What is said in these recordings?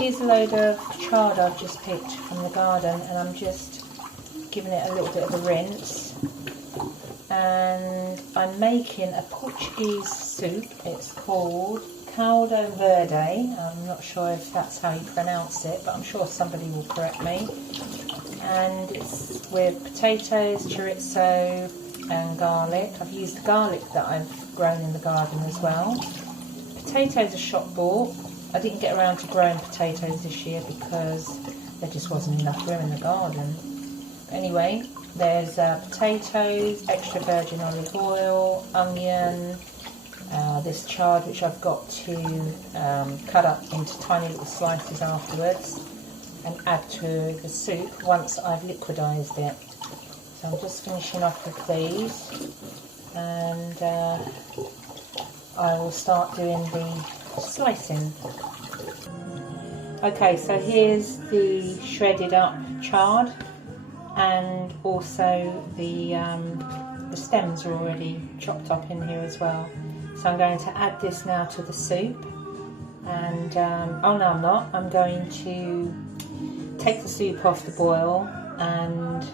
Here's a load of chard I've just picked from the garden, and I'm just giving it a little bit of a rinse. And I'm making a Portuguese soup. It's called Caldo Verde. I'm not sure if that's how you pronounce it, but I'm sure somebody will correct me. And it's with potatoes, chorizo and garlic. I've used the garlic that I've grown in the garden as well. Potatoes are shop bought. I didn't get around to growing potatoes this year because there just wasn't enough room in the garden. Anyway, there's potatoes, extra virgin olive oil, onion, this chard which I've got to cut up into tiny little slices afterwards and add to the soup once I've liquidised it. So I'm just finishing off with these, and I will start doing the slicing. Okay, so here's the shredded up chard, and also the stems are already chopped up in here as well. So I'm going to add this now to the soup, and oh no I'm not, I'm going to take the soup off the boil and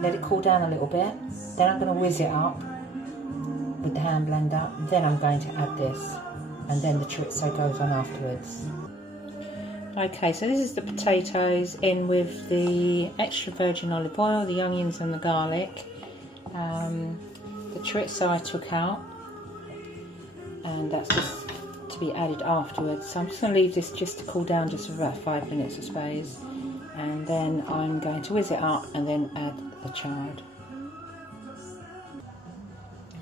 let it cool down a little bit. Then I'm going to whiz it up with the hand blender. Then I'm going to add this, and then the chorizo goes on afterwards. Okay, so this is the potatoes in with the extra virgin olive oil, the onions and the garlic. The chorizo I took out, and that's just to be added afterwards. So I'm just going to leave this just to cool down just for about 5 minutes I suppose, and then I'm going to whiz it up and then add the chard.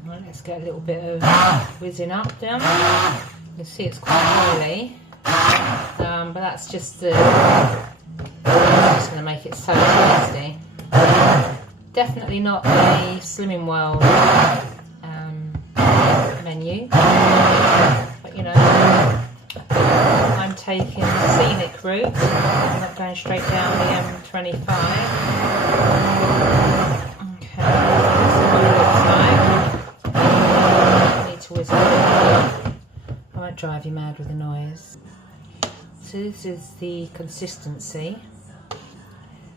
Right, let's get a little bit of whizzing up down there. You can see it's quite oily, but that's just the, just going to make it so tasty. Definitely not a Slimming World menu, but you know, I'm taking the scenic route. I'm not going straight down the M25. Okay, this is what it looks like. I need to whiz it up. I won't drive you mad with the noise. So this is the consistency.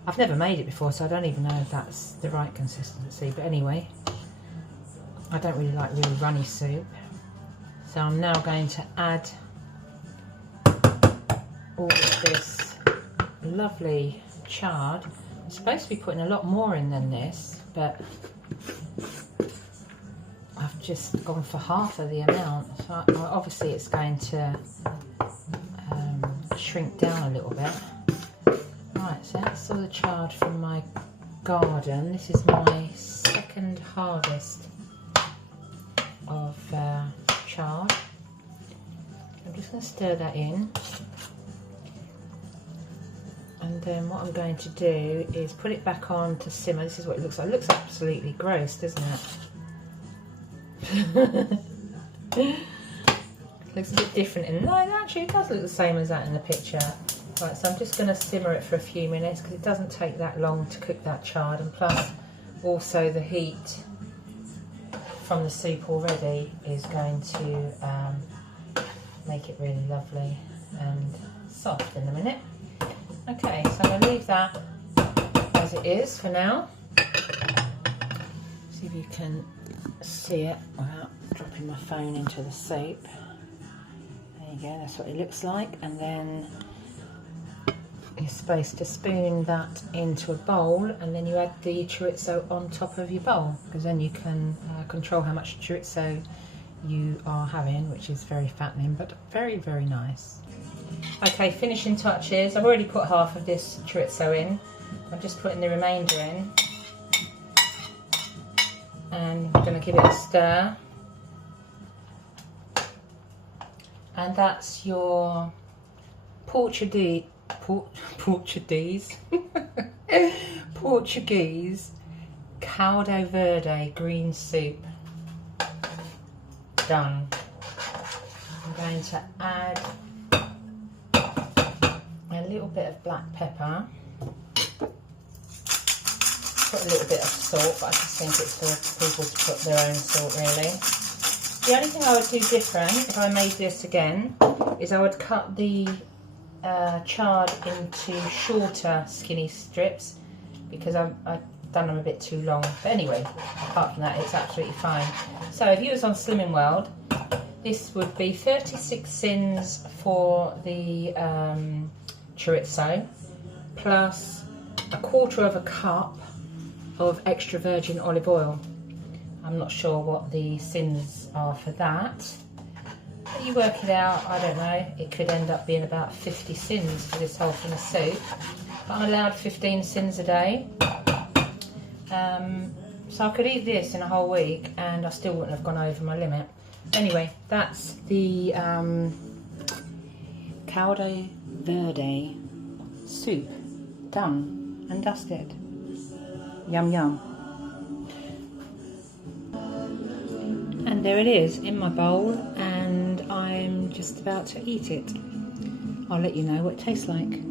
I've never made it before, so I don't even know if that's the right consistency, but anyway, I don't really like really runny soup. So I'm now going to add all of this lovely chard. I'm supposed to be putting a lot more in than this, but I've just gone for half of the amount. So obviously it's going to shrink down a little bit. Right, so that's all the chard from my garden. This is my second harvest of chard. I'm just going to stir that in, and then what I'm going to do is put it back on to simmer. This is what it looks like. It looks absolutely gross, doesn't it? It looks a bit different, and no, actually it does look the same as that in the picture. Right, so I'm just going to simmer it for a few minutes because it doesn't take that long to cook that chard, and plus also the heat from the soup already is going to make it really lovely and soft in a minute. Okay, so I'm going to leave that as it is for now. See if you can see it without dropping my phone into the soup. There you go, that's what it looks like. And then you're supposed to spoon that into a bowl, and then you add the chorizo on top of your bowl, because then you can control how much chorizo you are having, which is very fattening but very, very nice. Okay, finishing touches. I've already put half of this chorizo in. I'm just putting the remainder in, and I'm going to give it a stir. And that's your Portuguese Caldo Verde green soup. Done. I'm going to add a little bit of black pepper. Put a little bit of salt, but I just think it's for people to put their own salt really. The only thing I would do different if I made this again is I would cut the chard into shorter skinny strips because I've done them a bit too long. But anyway, apart from that, it's absolutely fine. So if you was on Slimming World, this would be 36 sins for the chorizo, plus a quarter of a cup of extra virgin olive oil. I'm not sure what the sins are for that. But you work it out, I don't know, it could end up being about 50 sins for this whole thing of soup. But I'm allowed 15 sins a day. So I could eat this in a whole week and I still wouldn't have gone over my limit. Anyway, that's the Caldo Verde soup done and dusted. Yum yum. And there it is in my bowl, and I'm just about to eat it. I'll let you know what it tastes like.